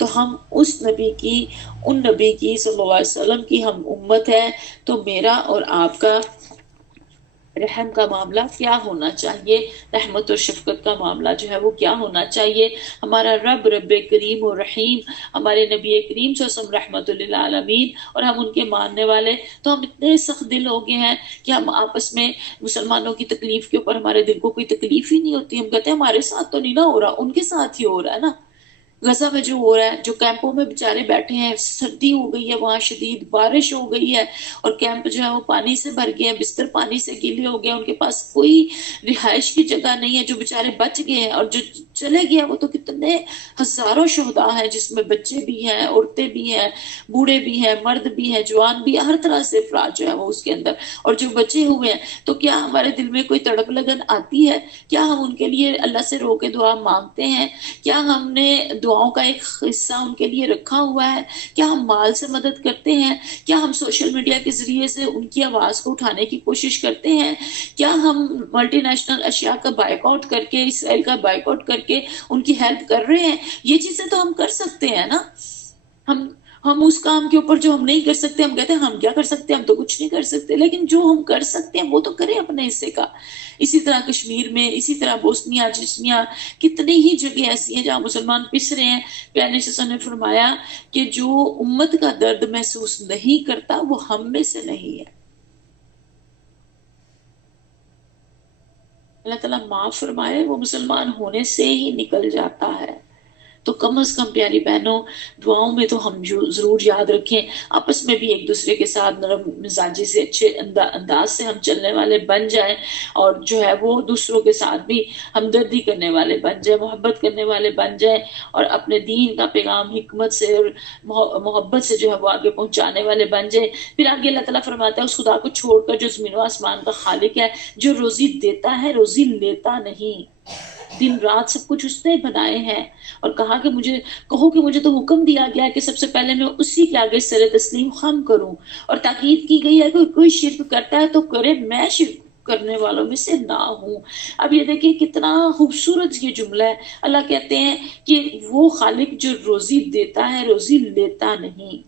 تو ہم اس نبی کی، ان نبی کی صلی اللہ علیہ وسلم کی ہم امت ہے. تو میرا اور آپ کا رحم کا معاملہ کیا ہونا چاہیے، رحمت اور شفقت کا معاملہ جو ہے وہ کیا ہونا چاہیے. ہمارا رب کریم و رحیم، ہمارے نبی کریم صلی اللہ علیہ وسلم رحمت للعالمین، اور ہم ان کے ماننے والے. تو ہم اتنے سخت دل ہو گئے ہیں کہ ہم آپس میں مسلمانوں کی تکلیف کے اوپر ہمارے دل کو کوئی تکلیف ہی نہیں ہوتی. ہم کہتے ہیں ہمارے ساتھ تو نہیں نہ ہو رہا، ان کے ساتھ ہی ہو رہا ہے نا. غزہ میں جو ہو رہا ہے، جو کیمپوں میں بیچارے بیٹھے ہیں، سردی ہو گئی ہے، وہاں شدید بارش ہو گئی ہے اور کیمپ جو ہے وہ پانی سے بھر گئے ہیں، بستر پانی سے گیلے ہو گئے، ان کے پاس کوئی رہائش کی جگہ نہیں ہے. جو بیچارے بچ گئے ہیں اور جو چلے گئے وہ تو کتنے ہزاروں شہداء ہیں، جس میں بچے بھی ہیں، عورتیں بھی ہیں، بوڑھے بھی ہیں، مرد بھی ہیں، جوان بھی، ہر طرح سے افراد جو ہے وہ اس کے اندر. اور جو بچے ہوئے ہیں تو کیا ہمارے دل میں کوئی تڑپ لگن آتی ہے؟ کیا ہم ان کے لیے اللہ سے رو کے دعا مانگتے ہیں؟ کیا ہم نے دعاؤں کا ایک حصہ ان کے لیے رکھا ہوا ہے؟ کیا ہم مال سے مدد کرتے ہیں؟ کیا ہم سوشل میڈیا کے ذریعے سے ان کی آواز کو اٹھانے کی کوشش کرتے ہیں؟ کیا ہم ملٹی نیشنل اشیاء کا بائیک آؤٹ کر کے، اسرائیل کا بائیک آؤٹ کر کے ان کی ہیلپ کر رہے ہیں؟ یہ چیزیں تو ہم کر سکتے ہیں نا. ہم اس کام کے اوپر جو ہم نہیں کر سکتے ہم کہتے ہیں ہم کیا کر سکتے ہیں، ہم تو کچھ نہیں کر سکتے. لیکن جو ہم کر سکتے ہیں وہ تو کریں اپنے حصے کا. اسی طرح کشمیر میں، اسی طرح بوسنیا چچنیا، کتنی ہی جگہ ایسی ہیں جہاں مسلمان پس رہے ہیں. پیارے نبی نے فرمایا کہ جو امت کا درد محسوس نہیں کرتا وہ ہم میں سے نہیں ہے. اللہ تعالیٰ معاف فرمائے، وہ مسلمان ہونے سے ہی نکل جاتا ہے. تو کم از کم پیاری بہنوں، دعاؤں میں تو ہم ضرور یاد رکھیں، آپس میں بھی ایک دوسرے کے ساتھ نرم مزاجی سے، اچھے انداز سے ہم چلنے والے بن جائیں، اور جو ہے وہ دوسروں کے ساتھ بھی ہمدردی کرنے والے بن جائیں، محبت کرنے والے بن جائیں، اور اپنے دین کا پیغام حکمت سے اور محبت سے جو ہے وہ آگے پہنچانے والے بن جائیں. پھر آگے اللہ تعالیٰ فرماتا ہے اس خدا کو چھوڑ کر جو زمین و آسمان کا خالق ہے، جو روزی دیتا ہے روزی لیتا نہیں. دن رات سب کچھ اس نے بنائے ہیں، اور کہا کہ مجھے تو حکم دیا گیا ہے کہ سب سے پہلے میں اسی کے آگے سر تسلیم خم کروں، اور تاکید کی گئی ہے کہ کوئی شرک کرتا ہے تو کرے، میں شرک کرنے والوں میں سے نہ ہوں. اب یہ دیکھیں کتنا خوبصورت یہ جملہ ہے. اللہ کہتے ہیں کہ وہ خالق جو روزی دیتا ہے روزی لیتا نہیں.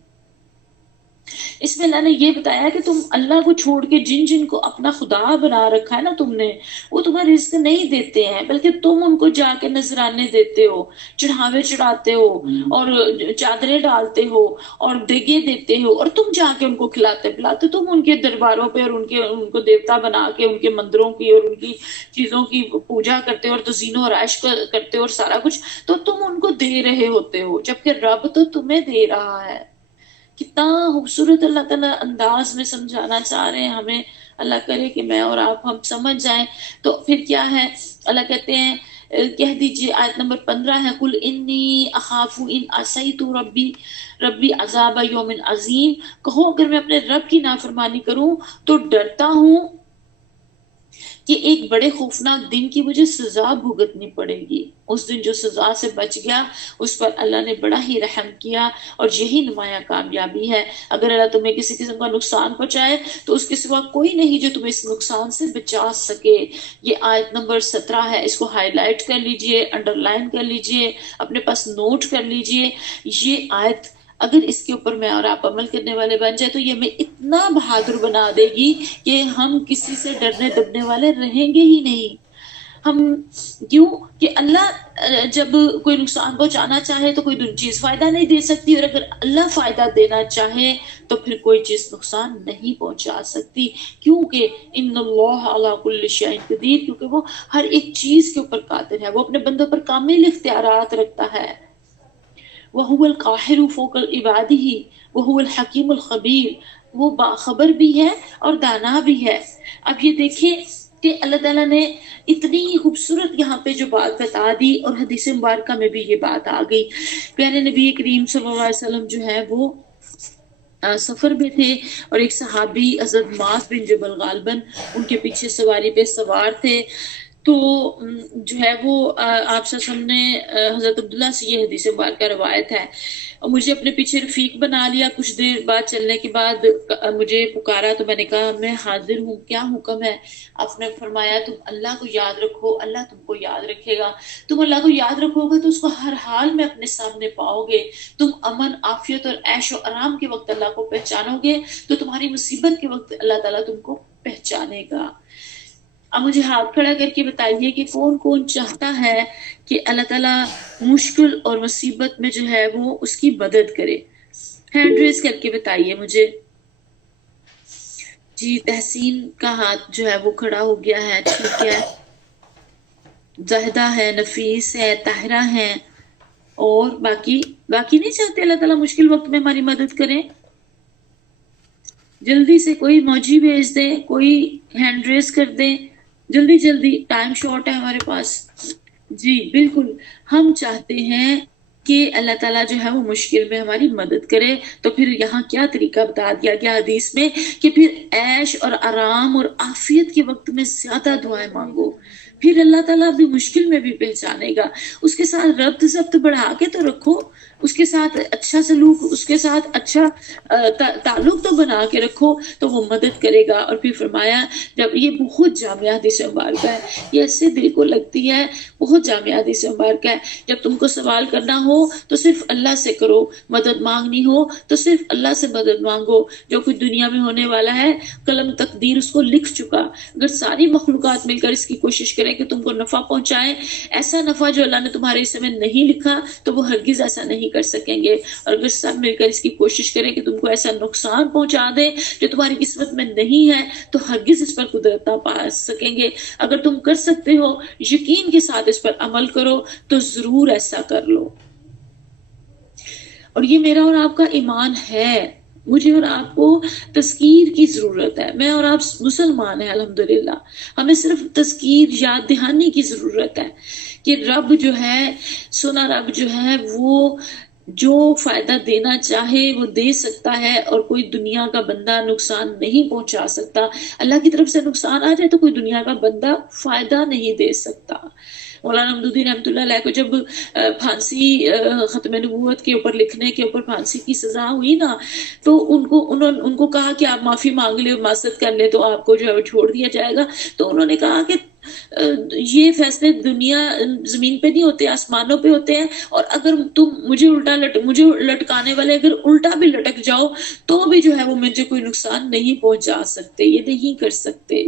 اس میں اللہ نے یہ بتایا کہ تم اللہ کو چھوڑ کے جن جن کو اپنا خدا بنا رکھا ہے نا تم نے، وہ تمہیں رزق نہیں دیتے ہیں، بلکہ تم ان کو جا کے نذرانے دیتے ہو، چڑھاوے چڑھاتے ہو اور چادریں ڈالتے ہو اور دیگے دیتے ہو، اور تم جا کے ان کو کھلاتے پلاتے، تم ان کے درباروں پہ اور ان کو دیوتا بنا کے ان کے مندروں کی اور ان کی چیزوں کی پوجا کرتے ہو اور تزئین و آرائش کرتے ہو اور سارا کچھ، تو تم ان کو دے رہے ہوتے ہو، جبکہ رب تو تمہیں دے رہا ہے۔ کتنا خوبصورت اللہ تعالیٰ انداز میں سمجھانا چاہ رہے ہیں ہمیں۔ اللہ کرے کہ میں اور آپ ہم سمجھ جائیں۔ تو پھر کیا ہے، اللہ کہتے ہیں کہہ دیجئے، آیت نمبر 15 ہے، قُلْ إِنِّي أَخَافُ إِنْ عَصَيْتُ رَبِّي عَذَابَ يَوْمٍ عَظِيمٍ، کہو اگر میں اپنے رب کی نافرمانی کروں تو ڈرتا ہوں کہ ایک بڑے خوفناک دن کی مجھے سزا بھگتنی پڑے گی۔ اس دن جو سزا سے بچ گیا اس پر اللہ نے بڑا ہی رحم کیا، اور یہی نمایاں کامیابی ہے۔ اگر اللہ تمہیں کسی قسم کا نقصان پہنچائے تو اس کے سوا کوئی نہیں جو تمہیں اس نقصان سے بچا سکے۔ یہ آیت نمبر 17 ہے، اس کو ہائی لائٹ کر لیجئے، انڈر لائن کر لیجئے، اپنے پاس نوٹ کر لیجئے۔ یہ آیت اگر اس کے اوپر میں اور آپ عمل کرنے والے بن جائے تو یہ ہمیں اتنا بہادر بنا دے گی کہ ہم کسی سے ڈرنے دبنے والے رہیں گے ہی نہیں۔ ہم کیوں کہ اللہ جب کوئی نقصان پہنچانا چاہے تو کوئی چیز فائدہ نہیں دے سکتی، اور اگر اللہ فائدہ دینا چاہے تو پھر کوئی چیز نقصان نہیں پہنچا سکتی، کیونکہ ان اللہ علی کل شیء قدیر، کیونکہ وہ ہر ایک چیز کے اوپر قادر ہے، وہ اپنے بندوں پر کامل اختیارات رکھتا ہے۔ وَهُوَ الْقَاهِرُ فَوْقَ عِبَادِهِ وَهُوَ الْحَكِيمُ الْخَبِيرُ، وہ باخبر بھی ہے اور دانا بھی ہے۔ اب یہ دیکھیں کہ اللہ تعالیٰ نے اتنی خوبصورت یہاں پہ جو بات بتا دی، اور حدیث مبارکہ میں بھی یہ بات آ گئی۔ پیارے نبی کریم صلی اللہ علیہ وسلم جو ہے وہ سفر میں تھے، اور ایک صحابی حضرت معاذ بن جبل غالباً ان کے پیچھے سواری پہ سوار تھے، تو جو ہے وہ آپ صلی اللہ علیہ وسلم نے حضرت عبداللہ سے یہ حدیث مبارکہ روایت ہے، اور مجھے اپنے پیچھے رفیق بنا لیا۔ کچھ دیر بعد چلنے کے بعد مجھے پکارا تو میں نے کہا میں حاضر ہوں، کیا حکم ہے؟ آپ نے فرمایا تم اللہ کو یاد رکھو، اللہ تم کو یاد رکھے گا۔ تم اللہ کو یاد رکھو گے تو اس کو ہر حال میں اپنے سامنے پاؤ گے۔ تم امن، عافیت اور عیش و آرام کے وقت اللہ کو پہچانو گے تو تمہاری مصیبت کے وقت اللہ تعالیٰ تم کو پہچانے گا۔ اب مجھے ہاتھ کھڑا کر کے بتائیے کہ کون کون چاہتا ہے کہ اللہ تعالیٰ مشکل اور مصیبت میں جو ہے وہ اس کی مدد کرے؟ ہینڈ ریز کر کے بتائیے مجھے۔ جی تحسین کا ہاتھ جو ہے وہ کھڑا ہو گیا ہے، ٹھیک ہے۔ زاہدہ ہے، نفیس ہے، طاہرہ ہے، اور باقی نہیں چاہتے اللہ تعالیٰ مشکل وقت میں ہماری مدد کریں؟ جلدی سے کوئی موجی بھیج دیں، کوئی ہینڈ ریز کر دیں، جلدی جلدی، ٹائم شارٹ ہے ہمارے پاس۔ جی بالکل، ہم چاہتے ہیں کہ اللہ تعالیٰ جو ہے وہ مشکل میں ہماری مدد کرے۔ تو پھر یہاں کیا طریقہ بتا دیا گیا حدیث میں کہ پھر عیش اور آرام اور عافیت کے وقت میں زیادہ دعائیں مانگو، پھر اللہ تعالیٰ بھی مشکل میں بھی پہچانے گا۔ اس کے ساتھ ربط ضبط بڑھا کے تو رکھو، اس کے ساتھ اچھا سلوک، اس کے ساتھ اچھا تعلق تو بنا کے رکھو، تو وہ مدد کرے گا۔ اور پھر فرمایا، جب یہ بہت جامعہ حدیث مبارکہ ہے، یہ ایسے دل کو لگتی ہے، بہت جامعہ حدیث مبارکہ ہے۔ جب تم کو سوال کرنا ہو تو صرف اللہ سے کرو، مدد مانگنی ہو تو صرف اللہ سے مدد مانگو۔ جو کچھ دنیا میں ہونے والا ہے قلم تقدیر اس کو لکھ چکا۔ اگر ساری مخلوقات مل کر اس کی کوشش کریں کہ تم کو نفع پہنچائیں، ایسا نفع جو اللہ نے تمہارے اس میں نہیں لکھا تو وہ ہرگز ایسا نہیں کر سکیں گے۔ اور اگر سب مل کر اس کی کوشش کریں کہ تم کو ایسا نقصان پہنچا دیں جو تمہاری قسمت میں نہیں ہے تو ہرگز اس پر قدرت نہ پا سکیں گے۔ اگر تم کر سکتے ہو، یقین کے ساتھ اس پر عمل کرو تو ضرور ایسا کر لو۔ اور یہ میرا اور آپ کا ایمان ہے، مجھے اور آپ کو تذکیر کی ضرورت ہے۔ میں اور آپ مسلمان ہیں الحمدللہ، ہمیں صرف تذکیر، یاد دہانی کی ضرورت ہے کہ رب جو ہے، سنا رب جو ہے وہ جو فائدہ دینا چاہے وہ دے سکتا ہے، اور کوئی دنیا کا بندہ نقصان نہیں پہنچا سکتا۔ اللہ کی طرف سے نقصان آ جائے تو کوئی دنیا کا بندہ فائدہ نہیں دے سکتا۔ مولانا حمدودی رحمۃ اللہ علیہ کو جب پھانسی ختم نبوت کے اوپر لکھنے کے اوپر پھانسی کی سزا ہوئی نا، تو ان کو کہا کہ آپ معافی مانگ لیں، معذرت کر لیں تو آپ کو جو ہے وہ چھوڑ دیا جائے گا۔ تو انہوں نے کہا کہ یہ فیصلے دنیا زمین پہ نہیں ہوتے، آسمانوں پہ ہوتے ہیں، اور اگر تم مجھے مجھے لٹکانے والے اگر الٹا بھی لٹک جاؤ تو بھی جو ہے وہ مجھے کوئی نقصان نہیں پہنچا سکتے، یہ نہیں کر سکتے۔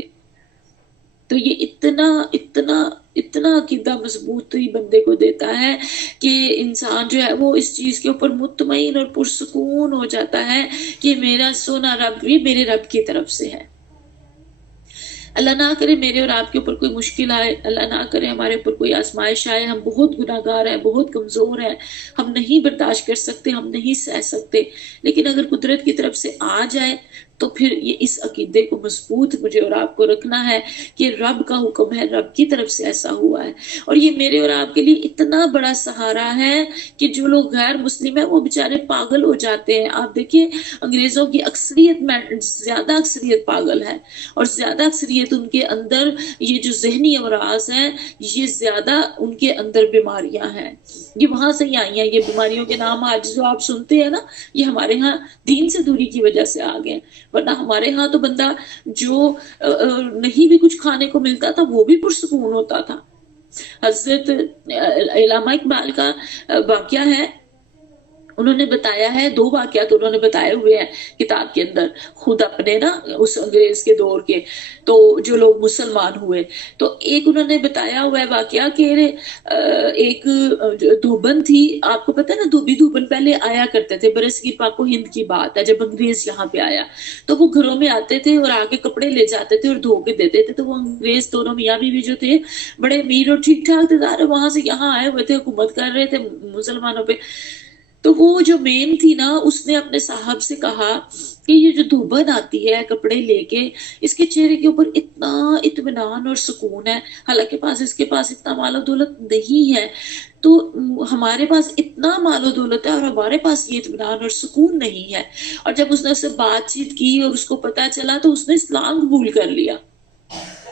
تو یہ اتنا اتنا اتنا عقیدہ مضبوط ہی بندے کو دیتا ہے کہ انسان جو ہے وہ اس چیز کے اوپر مطمئن اور پرسکون ہو جاتا ہے کہ میرا سونا رب بھی میرے رب کی طرف سے ہے۔ اللہ نہ کرے میرے اور آپ کے اوپر کوئی مشکل آئے، اللہ نہ کرے ہمارے اوپر کوئی آزمائش آئے، ہم بہت گناہ گار ہیں، بہت کمزور ہیں، ہم نہیں برداشت کر سکتے، ہم نہیں سہ سکتے، لیکن اگر قدرت کی طرف سے آ جائے تو پھر یہ اس عقیدے کو مضبوط مجھے اور آپ کو رکھنا ہے کہ رب کا حکم ہے، رب کی طرف سے ایسا ہوا ہے۔ اور یہ میرے اور آپ کے لیے اتنا بڑا سہارا ہے کہ جو لوگ غیر مسلم ہیں وہ بیچارے پاگل ہو جاتے ہیں۔ آپ دیکھیں انگریزوں کی اکثریت میں زیادہ اکثریت پاگل ہے، اور زیادہ اکثریت ان کے اندر یہ جو ذہنی امراض ہیں، یہ زیادہ ان کے اندر بیماریاں ہیں، یہ وہاں سے ہی آئی ہیں۔ یہ بیماریوں کے نام آج جو آپ سنتے ہیں نا، یہ ہمارے ہاں دین سے دوری کی وجہ سے آ گئے، ورنہ ہمارے ہاں تو بندہ جو نہیں بھی کچھ کھانے کو ملتا تھا وہ بھی پرسکون ہوتا تھا۔ حضرت علامہ اقبال کا واقعہ ہے، انہوں نے بتایا ہے، 2 واقعات انہوں نے بتائے ہوئے ہیں کتاب کے اندر، خود اپنے نا اس انگریز کے دور کے، تو جو لوگ مسلمان ہوئے، تو ایک انہوں نے بتایا ہوا ہے واقعہ کہ ایک دھوبن تھی۔ آپ کو پتہ ہے نا دھوبی دھوبن پہلے آیا کرتے تھے، برصغیر پاک و ہند کی بات ہے، جب انگریز یہاں پہ آیا تو وہ گھروں میں آتے تھے اور آگے کپڑے لے جاتے تھے اور دھو کے دیتے تھے، تو وہ انگریز دونوں میاں بیوی جو تھے بڑے امیر اور ٹھیک ٹھاک تھے، وہاں سے یہاں آئے ہوئے تھے، حکومت کر رہے تھے مسلمانوں پہ۔ تو وہ جو میم تھی نا، اس نے اپنے صاحب سے کہا کہ یہ جو دھوبن آتی ہے کپڑے لے کے، اس کے چہرے کے اوپر اتنا اطمینان اور سکون ہے، حالانکہ اس کے پاس اتنا مال و دولت نہیں ہے، تو ہمارے پاس اتنا مال و دولت ہے اور ہمارے پاس یہ اطمینان اور سکون نہیں ہے۔ اور جب اس نے اس سے بات چیت کی اور اس کو پتہ چلا تو اس نے اسلام قبول کر لیا۔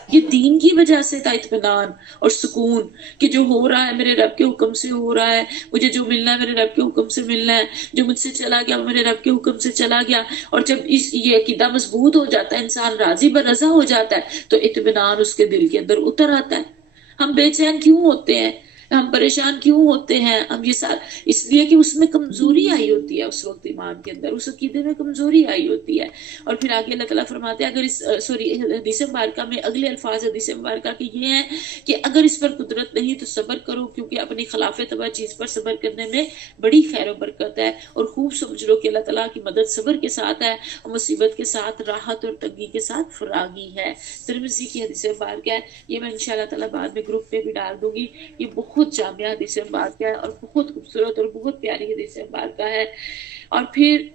یہ دین کی وجہ سے تھا اطمینان اور سکون کہ جو ہو رہا ہے میرے رب کے حکم سے ہو رہا ہے، مجھے جو ملنا ہے میرے رب کے حکم سے ملنا ہے، جو مجھ سے چلا گیا وہ میرے رب کے حکم سے چلا گیا۔ اور جب یہ عقیدہ مضبوط ہو جاتا ہے، انسان راضی برضا ہو جاتا ہے، تو اطمینان اس کے دل کے اندر اتر آتا ہے۔ ہم بے چین کیوں ہوتے ہیں، ہم پریشان کیوں ہوتے ہیں، ہم یہ اس لیے کہ اس میں کمزوری آئی ہوتی ہے، اس وقت ایمان کے اندر اس عقیدے میں کمزوری آئی ہوتی ہے۔ اور پھر آگے اللہ تعالیٰ فرماتے ہیں، اگر حدیث مبارکہ میں اگلے الفاظ حدیث مبارکہ کے یہ ہیں کہ اگر اس پر قدرت نہیں تو صبر کرو، کیونکہ اپنی خلاف طبع چیز پر صبر کرنے میں بڑی خیر و برکت ہے، اور خوب سمجھ لو کہ اللہ تعالیٰ کی مدد صبر کے ساتھ ہے، اور مصیبت کے ساتھ راحت اور تنگی کے ساتھ فراغی ہے۔ ترمذی کی حدیث مبارکہ ہے، یہ میں انشاءاللہ تعالیٰ بعد میں گروپ پہ بھی ڈال دوں گی۔ یہ بہت جامعہ حدیث مبارکہ ہے اور بہت خوبصورت اور بہت پیاری حدیث مبارکہ ہے۔ اور پھر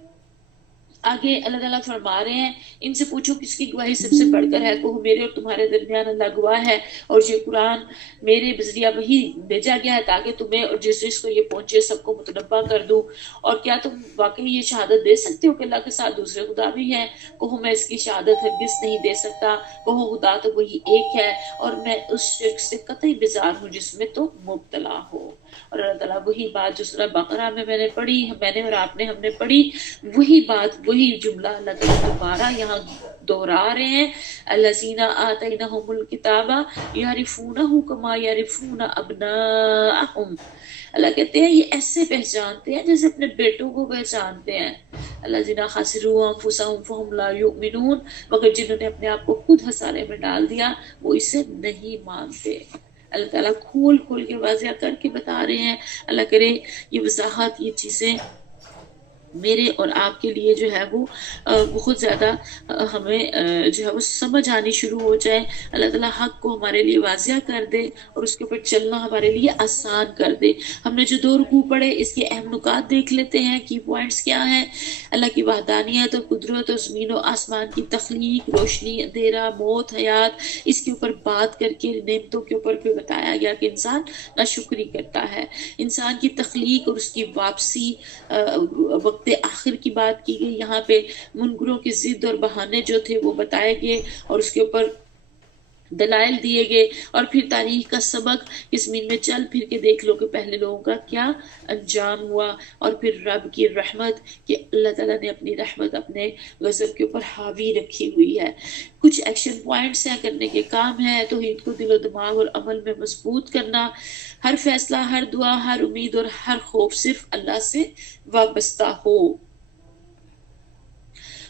آگے اللہ تعالیٰ فرما رہے ہیں، ان سے پوچھو کس کی گواہی سب سے بڑھ کر ہے، کہو میرے اور تمہارے درمیان اللہ گواہ ہے، اور یہ قرآن میرے بذریعہ وہی بھیجا گیا ہے تاکہ تمہیں اور جس کو یہ پہنچے سب کو متنبع کر دوں۔ اور کیا تم واقعی یہ شہادت دے سکتے ہو کہ اللہ کے ساتھ دوسرے خدا بھی ہیں؟ کہو میں اس کی شہادت ہرگز نہیں دے سکتا، کہو خدا تو وہی ایک ہے، اور میں اس شرک سے قطعی بیزار ہوں جس میں تو مبتلا ہو۔ اور اللہ تعالیٰ وہی بات جو سورہ بقرہ میں میں نے پڑھی، میں نے اور آپ نے ہم نے پڑھی، وہی بات وہی جملہ اللہ تعالیٰ دوبارہ یہاں دہرا رہے ہیں، الذین آتیناہم الکتاب یعرفونہ کما یعرفون ابناءہم۔ اللہ کہتے ہیں یہ ایسے پہچانتے ہیں جیسے اپنے بیٹوں کو پہچانتے ہیں۔ الذین خسروا انفسہم فہم لا یؤمنون، مگر جنہوں نے اپنے آپ کو خود خسارے میں ڈال دیا وہ اسے نہیں مانتے۔ اللہ تعالیٰ کھول کھول کے واضح کر کے بتا رہے ہیں۔ اللہ کرے یہ وضاحت، یہ چیزیں میرے اور آپ کے لیے جو ہے وہ بہت زیادہ ہمیں جو ہے وہ سمجھ آنی شروع ہو جائے۔ اللہ تعالیٰ حق کو ہمارے لیے واضح کر دے اور اس کے اوپر چلنا ہمارے لیے آسان کر دے۔ ہم نے جو 2 رکوع پڑھے اس کے اہم نکات دیکھ لیتے ہیں، کی پوائنٹس کیا ہیں۔ اللہ کی وحدانیت اور قدرت اور زمین و آسمان کی تخلیق، روشنی، اندھیرا، موت، حیات، اس کے اوپر بات کر کے نعمتوں کے اوپر پھر بتایا گیا کہ انسان ناشکری کرتا ہے۔ انسان کی تخلیق اور اس کی واپسی، وقت آخر کی بات کی گئی، یہاں پہ منکروں کی ضد اور بہانے جو تھے وہ بتائے گئے، اور اس کے اوپر دلائل دیے گئے، اور پھر تاریخ کا سبق اس زمین میں چل پھر کے دیکھ لو کہ پہلے لوگوں کا کیا انجام ہوا، اور پھر رب کی رحمت کہ اللہ تعالیٰ نے اپنی رحمت اپنے غضب کے اوپر حاوی رکھی ہوئی ہے۔ کچھ ایکشن پوائنٹس ہیں، کرنے کے کام ہیں، توحید کو دل و دماغ اور عمل میں مضبوط کرنا، ہر فیصلہ، ہر دعا، ہر امید اور ہر خوف صرف اللہ سے وابستہ ہو۔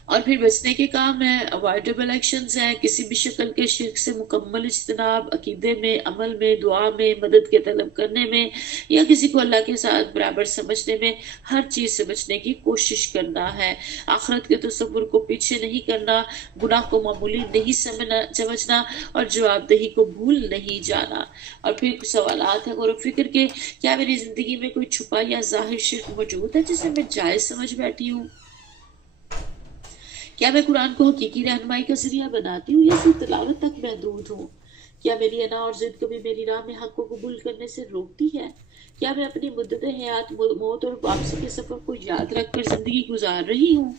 اور پھر بچنے کے کام ہیں، اوائڈیبل ایکشنز ہیں، کسی بھی شکل کے شرک سے مکمل اجتناب، عقیدے میں، عمل میں، دعا میں، مدد کے طلب کرنے میں، یا کسی کو اللہ کے ساتھ برابر سمجھنے میں، ہر چیز سے بچنے کی کوشش کرنا ہے۔ آخرت کے تصور کو پیچھے نہیں کرنا، گناہ کو معمولی نہیں سمجھنا، اور جواب دہی کو بھول نہیں جانا۔ اور پھر کچھ سوالات ہیں غور و فکر کے، کیا میری زندگی میں کوئی چھپا یا ظاہر شرک موجود ہے جسے میں جائز سمجھ بیٹھی ہوں؟ کیا میں قرآن کو حقیقی رہنمائی کا ذریعہ بناتی ہوں یا صرف تلاوت تک محدود ہوں؟ کیا میری انا اور ضد کبھی میری راہ میں حق کو قبول کرنے سے روکتی ہے؟ کیا میں اپنی مدت حیات، موت اور واپسی کے سفر کو یاد رکھ کر زندگی گزار رہی ہوں؟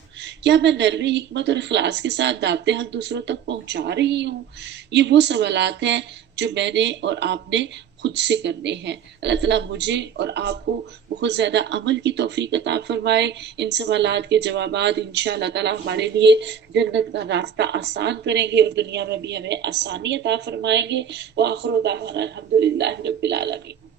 کیا میں نرمی، حکمت اور اخلاص کے ساتھ دعوت حق دوسروں تک پہنچا رہی ہوں؟ یہ وہ سوالات ہیں جو میں نے اور آپ نے خود سے کرنے ہیں۔ اللہ تعالیٰ مجھے اور آپ کو بہت زیادہ عمل کی توفیق عطا فرمائے۔ ان سوالات کے جوابات انشاءاللہ تعالیٰ ہمارے لیے جنت کا راستہ آسان کریں گے، اور دنیا میں بھی ہمیں آسانی عطا فرمائیں گے۔ وآخر دعوانا الحمدللہ رب العالمین۔